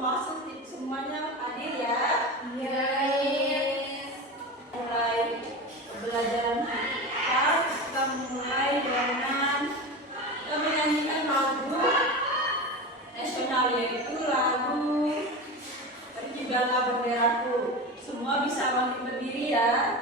masuk semuanya hadir ya. Iya. Mulai pembelajaran kita mulai dengan kita menyanyikan lagu nasional, yaitu lagu Berkibarlah Benderaku. Semua bisa bangkit berdiri ya.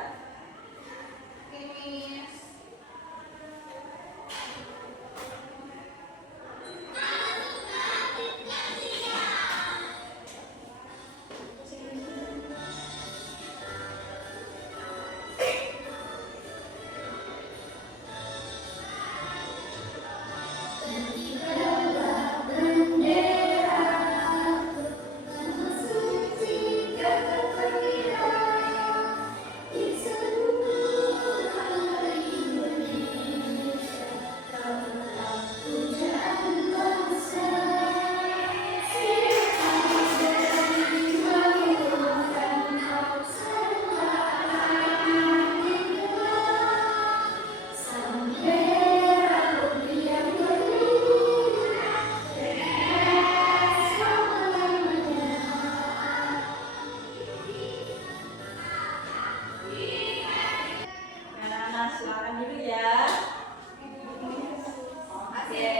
Silakan dulu ya. Oke.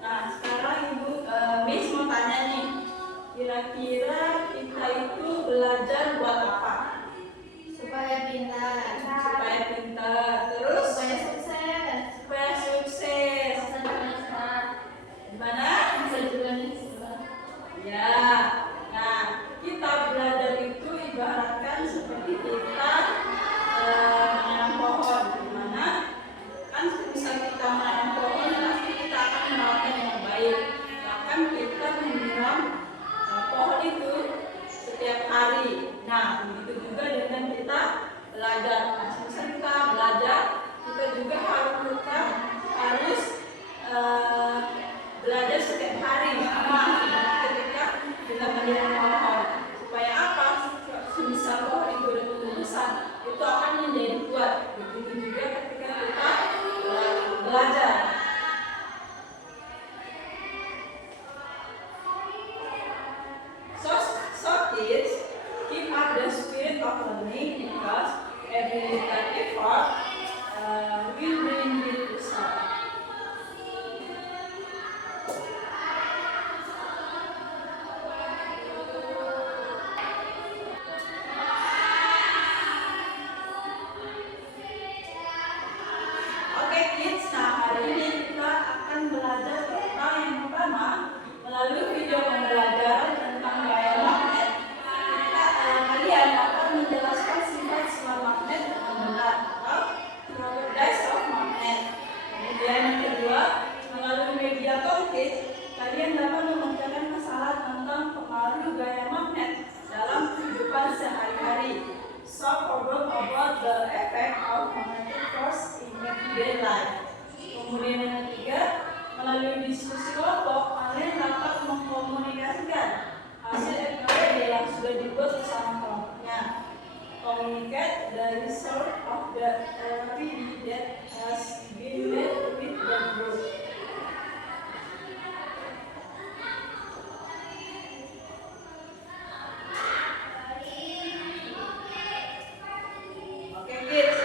Nah, sekarang Ibu Miss mau tanya nih. Kira-kira kita itu belajar buat apa? Supaya pintar. Supaya pintar. Terus Supaya sukses. supaya sukses. Gimana? Bisa juga nih. Ya. Nah, kita belajar itu ibaratkan seperti kita menanam pohon, dimana kan bisa kita menanam pohon pasti kita akan merawatnya dengan baik. Bahkan kita menyiram pohon itu setiap hari. Nah, begitu juga dengan kita belajar. Nah, semisal kita belajar, kita juga harus belajar setiap hari. Sama ketika kita menyiram pohon. Supaya apa? Semisal pohon itu udah tumbuh besar, itu akan menjadi kuat. Begitu juga ketika kita belajar. So kids, keep up the spirit of learning because every little effort will bring big result. Oke kids, nah hari ini kita akan belajar tentang yang pertama melalui video pembelajaran tentang gaya magnet. Kalian akan menjelaskan sifat-sifat magnet dengan benar atau properties of magnet. Kemudian yang kedua, melalui media konkret, kalian dapat memecahkan masalah tentang pengaruh gaya magnet dalam kehidupan sehari-hari. Solve problem about the effect of magnetic force in everyday life. Kemudian yang ketiga, melalui diskusi kelompok, kalian dapat mengkomunikasikan hasil FKWD yang sudah dibuat bersama kelompoknya. Communicate the result of the therapy that has been made with the group. Okay kids,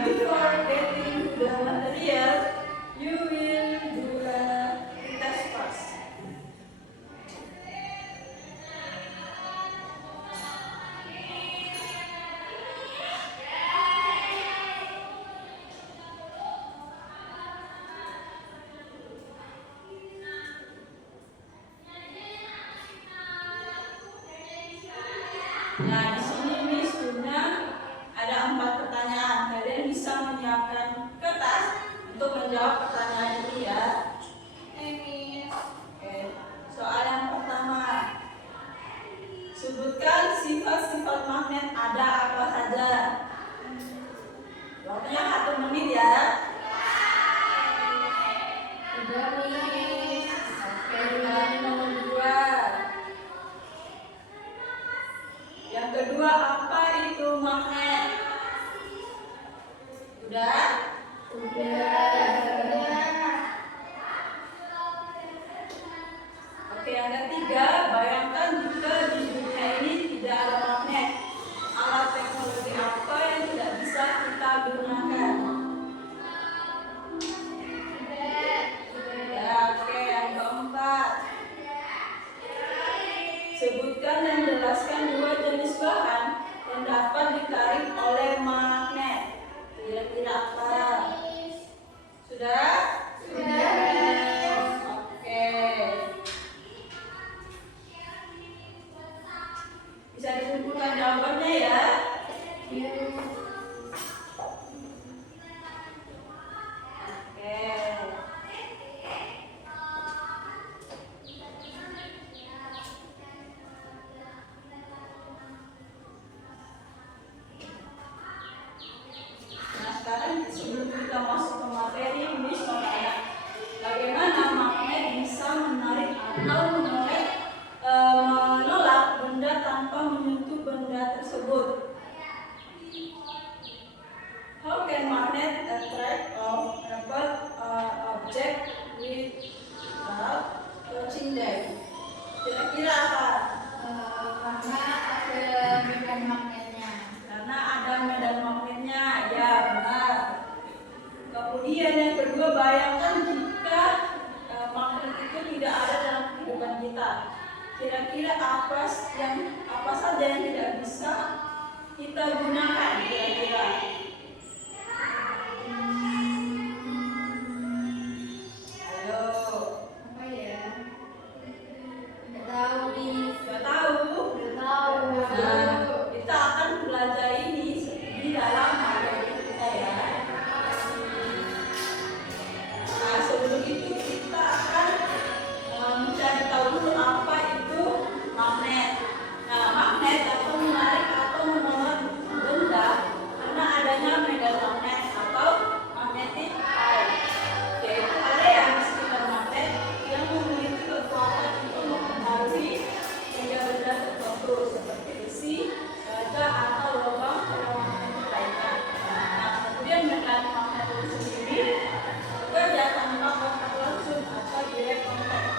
before getting to the material, you will do a test first. Nah, di sini Miss punya ada 4 pertanyaan. Kalian bisa menyiapkan kertas untuk menjawab pertanyaan itu ya. Oke. Soal yang pertama. Sebutkan sifat-sifat magnet ada apa saja. Waktunya 1 menit ya. 3 menit. Oke, pertanyaan nomor 2. Yang kedua, apa itu magnet? Udah? Udah. Oke, yang ketiga, bayangkan jika di dunia ini tidak ada magnet. Alat teknologi apa yang tidak bisa kita gunakan? Ya, oke, yang keempat. Sebutkan dan jelaskan dua jenis bahan yang dapat ditarik oleh magnet. Kira-kira apa? Sudah? Oke. Bisa dikumpulkan jawabannya ya. Oke. Nah, sekarang sebelum kita masuk ke materi, Miss mau tanya, bagaimana magnet bisa menarik atau menolak benda tanpa menyentuh benda tersebut? How can magnet attract or repel object without touching them? Kira-kira apa? Karena ada medan magnetnya. Karena ada medan magnetnya, ya benar. Kemudian yang kedua, bayangkan jika magnet itu tidak ada dalam kehidupan kita. Kira-kira apa saja yang tidak bisa kita gunakan kira-kira? Ayo, Apa ya? Nggak tahu nih. nggak tahu? Nah, kita akan belajar ini di dalam materi kita ya. Nah, sebelum itu kita akan mencari tahu dulu apa itu magnet. Nah, magnet dapat menarik atau menolak benda karena adanya medan magnet atau magnetic field, yaitu area di sekitar magnet yang memiliki kekuatan untuk mempengaruhi benda-benda tertentu seperti besi, baja, atau lubang elektronik lainnya. Nah, kemudian medan magnet itu sendiri bekerja tanpa kontak langsung atau direct contact,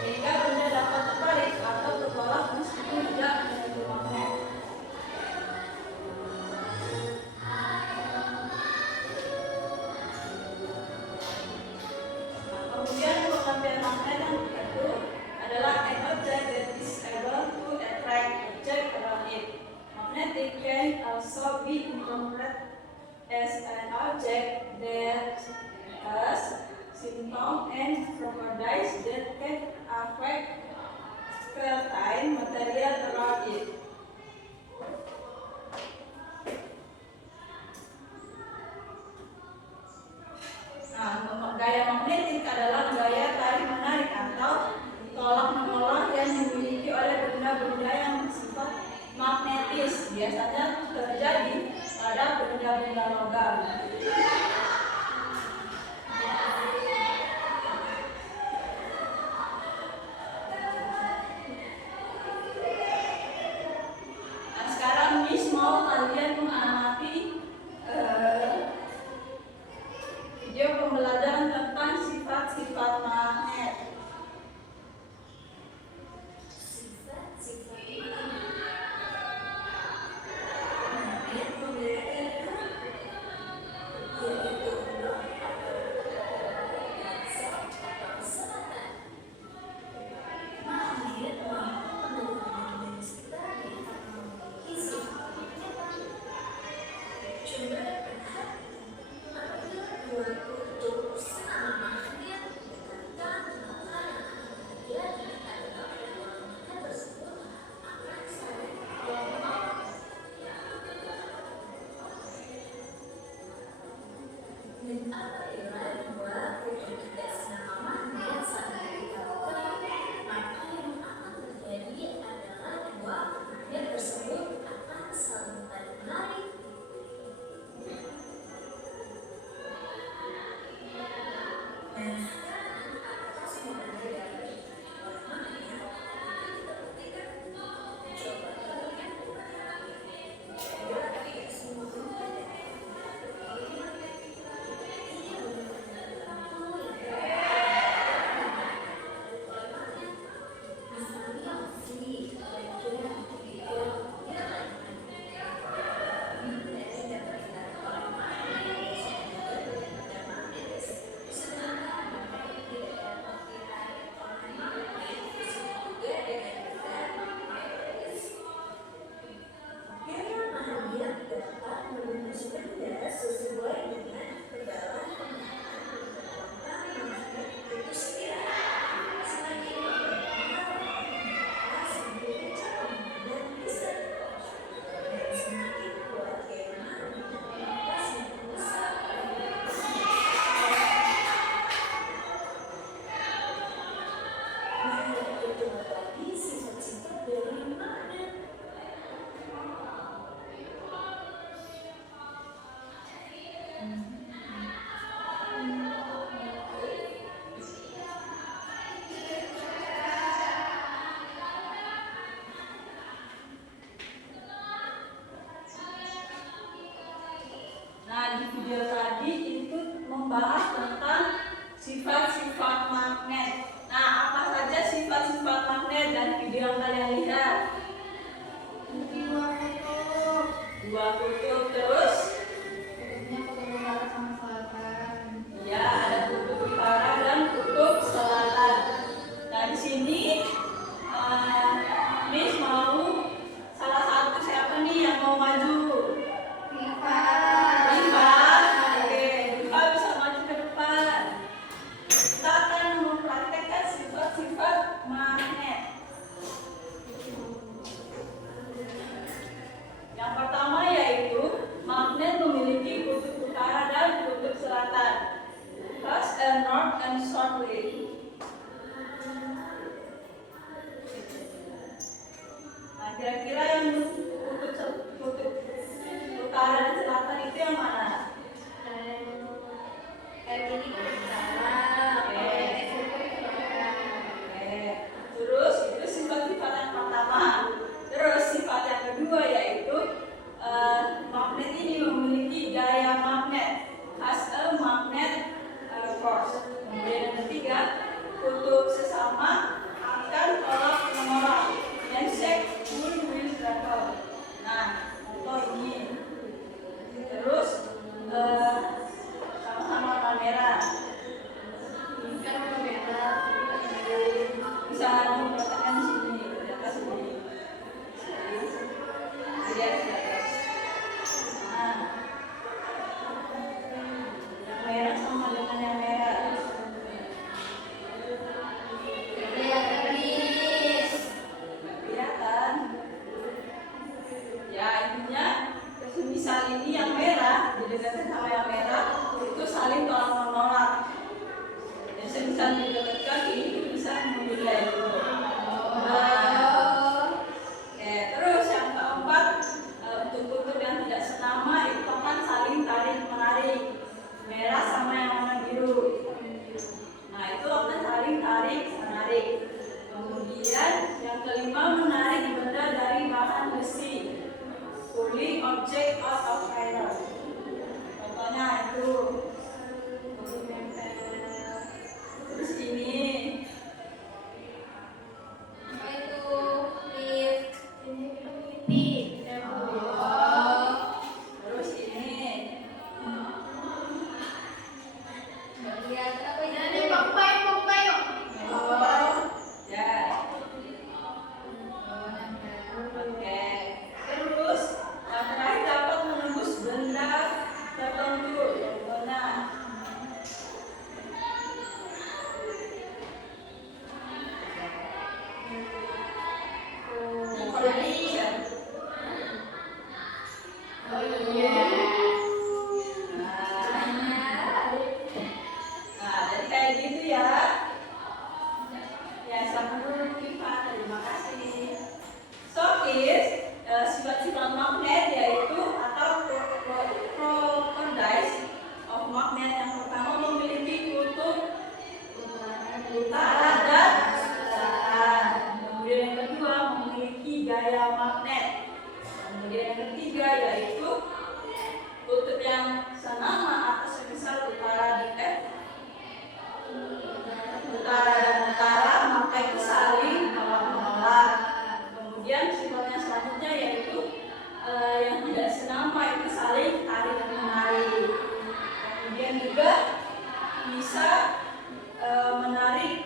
sehingga benda dapat terbalik atau tertolak meskipun tidak menyentuh magnet. Kemudian pengertian magnet yang itu adalah an object that is able to attract object around it. Magnetic can also be interpreted as an object that has symptoms and properties that can affect certain material around it. Nah, gaya magnetik adalah gaya tarik menarik atau tolak menolak yang dimiliki oleh benda-benda yang bersifat magnetis, biasanya terjadi pada benda-benda logam. Nah, sekarang Miss mau kalian mengamati video pembelajaran tentang sifat-sifat magnet. yang kalian lihat? Dua kutub. 2 kutub. Terus Kutubnya kutub utara sama selatan. ya ada kutub utara dan kutub selatan. Nah di sini Miss mau salah satu siapa nih yang mau maju? Rifa. Rifa. Oke, Rifa bisa maju ke depan. Kita akan mempraktekkan sifat-sifat magnet. Yang pertama yaitu magnet memiliki kutub utara dan kutub selatan. Has a north and south pole. Nah, kira-kira yang kutub utara dan selatan itu yang mana? Ini kutub utara. Oke. Kutub selatan. Oke. Terus itu sifat-sifat yang pertama. Terus sifat yang kedua yaitu magnet ini memiliki gaya magnet. Has a magnet force. Kemudian yang ketiga, kutub sesama akan tolak menolak. Handshake will rattle. Nah, contoh ini. Terus sama-sama warna merah. Kan warna merah. Bisa mempraktekkan di sini, di atas sini. Lihat di atas. Nah, yang merah sama dengan yang merah. Kelihatan. Ya intinya misal ini yang merah didekatkan sama yang merah itu saling tolak menolak. Dan semisal didekatkan ini bisa memilih. Oke, terus yang keempat untuk kutub yang tidak senama itu akan saling tarik menarik. Merah sama yang warna biru. Nah itu akan saling tarik menarik. Kemudian yang kelima menarik benda dari bahan besi. Pulling object out of iron. Contohnya itu. Terus ini. Apa itu? Lift. Pipi. Terus ini. Lihat apa ini? Ada Popeye. Oh, ya. Oh, nempel. Oke. Terus yang terakhir dapat menembus benda tertentu. Contohnya. Oh iya. Nah, jadi kayak gitu ya. Ya, sama dulu Kifa. Terima kasih. So, kids, sifat-sifat magnet yaitu atau properties of magnet yang pertama memiliki kutub utara dan selatan. Kemudian yang kedua memiliki gaya magnet. Kemudian yang ketiga yaitu kutub yang senama atau semisal utara dan utara maka itu saling tolak menolak. Kemudian sifatnya selanjutnya yaitu yang tidak senama itu saling tarik dan menarik. Kemudian juga bisa menarik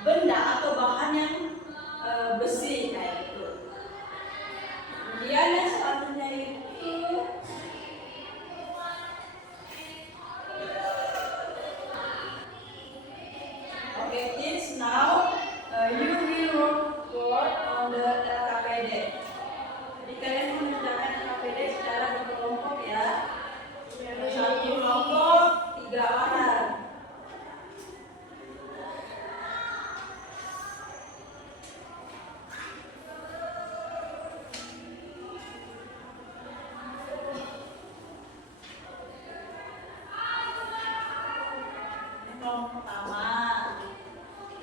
benda atau bahan yang besi kayak itu. Kemudian yang selanjutnya itu okay, kids, now you will work on the LKPD. Jadi kalian mengerjakan LKPD secara berkelompok ya. Satu kelompok 3 orang. Ini kelompok pertama.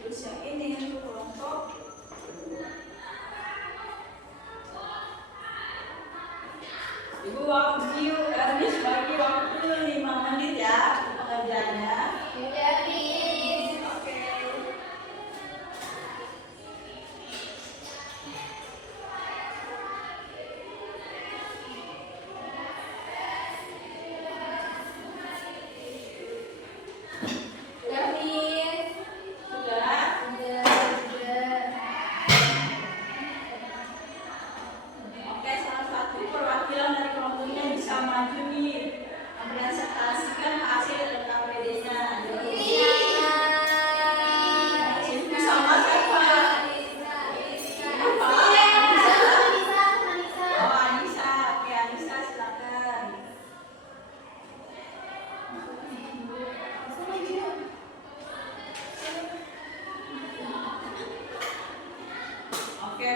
Terus yang ini untuk kelompok Ibu waktu Miss bagi waktu 5 menit ya pengerjaannya. Ya, Miss. Oke.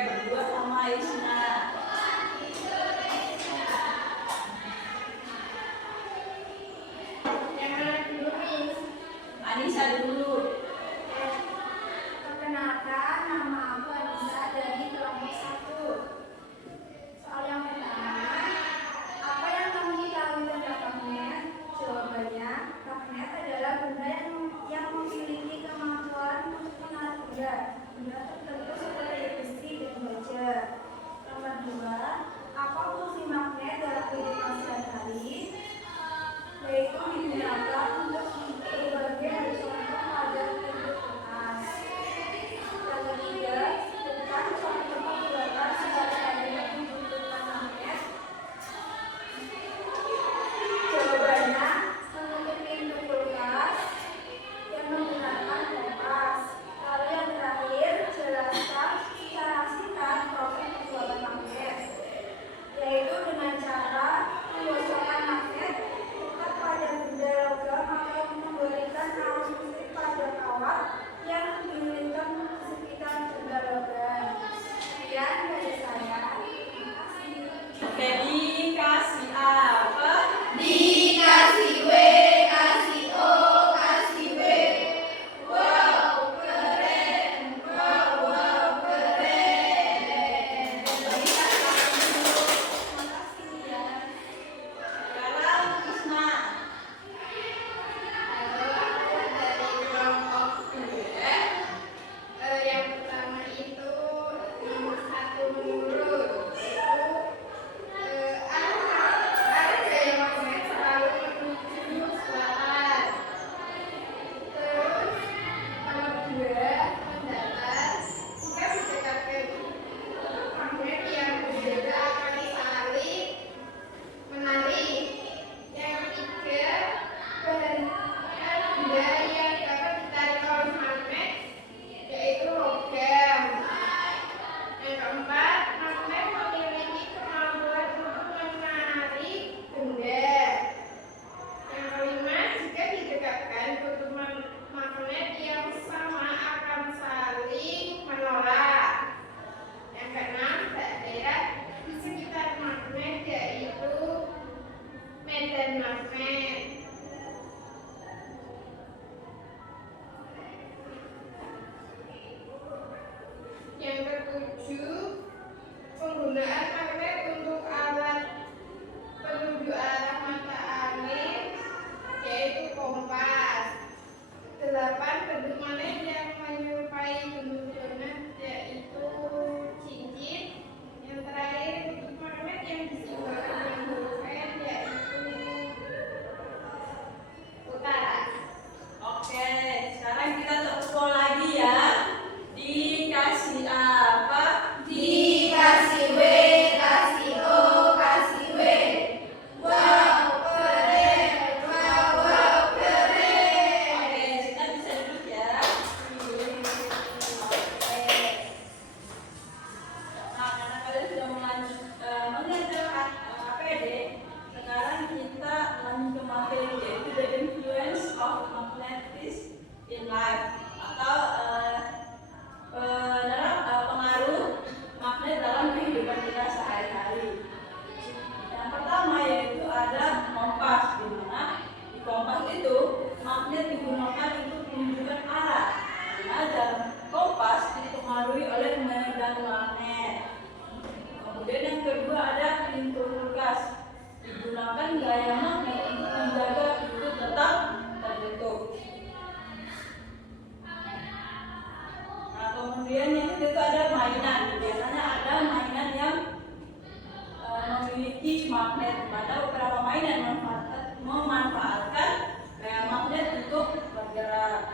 berdua sama Isna. Yang mana dulu nih? Anissa dulu. Perkenalkan, nama aku Anissa dari kelompok 1. Soal yang pertama, apa yang kamu ketahui tentang magnet? Jawabannya, magnet adalah benda yang memiliki kemampuan untuk menarik benda tertentu seperti besi dan baja. Nomor 2, apa fungsi magnet dalam kehidupan sehari-hari? Yaitu digunakan untuk berbagai contoh pada kehidupan. Yang ketiga, bukan contoh pembuatan sebagai adanya pembentukan magnet. Jawabannya, menutup pintu kulkas yang menggunakan kompas. Lalu yang terakhir, jelaskan secara singkat proses pembuatan magnet, yaitu dengan cara menggosokkan magnet dekat pada benda logam atau memberikan arus listrik pada kawat yang dililitkan di sekitar benda logam. Sekian dari saya. Terima kasih. Oke, dikasih apa? Dikasih W, kasih O, kasih W. Wow, keren. Wow, keren. Terima kasih ya. Sekarang Isna. Halo, aku dari kelompok 2. Yang pertama itu nomor 1 menurut, yaitu arah gaya magnet selalu menuju selatan. Terus nomor 2 mendatar, jika mendekatkan magnet yang berbeda akan saling menarik. Yang ketiga, benda yang dapat ditarik oleh magnet yaitu logam. Yang keempat, magnet memiliki kemampuan untuk menarik benda. Yang kelima, jika didekatkan kutub magnet yang sama akan saling menolak. Yang keenam, daerah di sekitar magnet yaitu medan magnet. Yang ketujuh, penggunaan magnet untuk alat penuju arah mata angin yaitu kompas. 8, bentuk magnet yang menyerupai bentuk donat yaitu cincin. Yang terakhir, bentuk magnet yang disimbolkan dengan huruf N yaitu utara. Oke, sekarang kita telepon lagi ya. Dikasih apa? Dikasih W, kasih O, kasih W. Wow, keren. Wow, keren. Oke, kita bisa duduk ya. Oke. Nah, karena kalian sudah mengerjakan APD, sekarang kita lanjut ke materi yaitu the influence of magnetism in life atau pengaruh magnet dalam kehidupan kita sehari-hari. Yang pertama yaitu ada kompas, di mana di kompas itu magnet digunakan untuk menunjukkan arah. Nah, dalam kompas dipengaruhi oleh medan magnet. Kemudian yang kedua ada pintu kulkas, digunakan gaya magnet untuk menjaga pintu tetap tertutup. Nah, kemudian yang ketiga ada mainan. Biasanya ada mainan yang memiliki magnet. Pada beberapa mainan memanfaatkan gaya magnet untuk bergerak.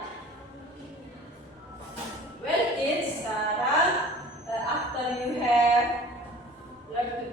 Well kids, sekarang after you have learned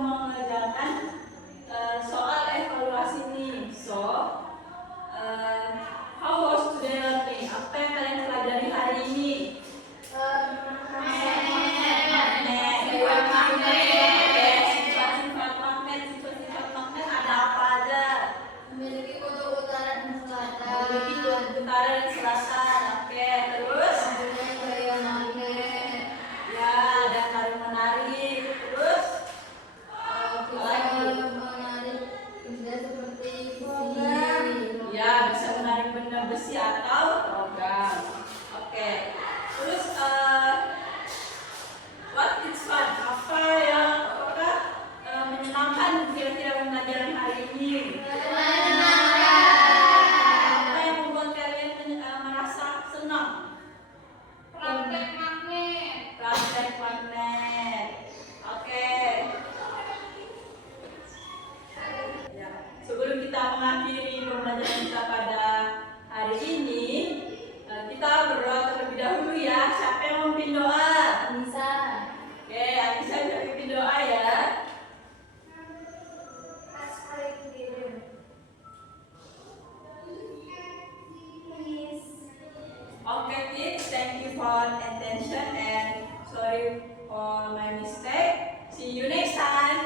mengerjakan soal evaluasi nih. So, how was today learning? Apa yang kalian pelajari hari ini? Sifat-sifat magnet ada apa aja? Memiliki kutub utara dan selatan. Memiliki kutub utara dan selatan. Oke, terus? Mempunyai gaya magnet. Ya, ada tarik menarik. Terus? Bisa menarik benda seperti besi. Ya, bisa menarik benda besi atau logam. Oke. Terus what is fun? Apakah menyenangkan kira-kira pembelajaran hari ini? Apa yang membuat kalian merasa senang? Praktek magnet. Praktek magnet. Oke. Ya, sebelum kita mengakhiri pembelajaran kita pada hari ini, kita berdoa terlebih dahulu ya. Siapa yang mau pimpin doa? Bisa. Oke, Anissa bisa pimpin doa ya. Okay, kids, thank you for attention and sorry for my mistake. See you next time.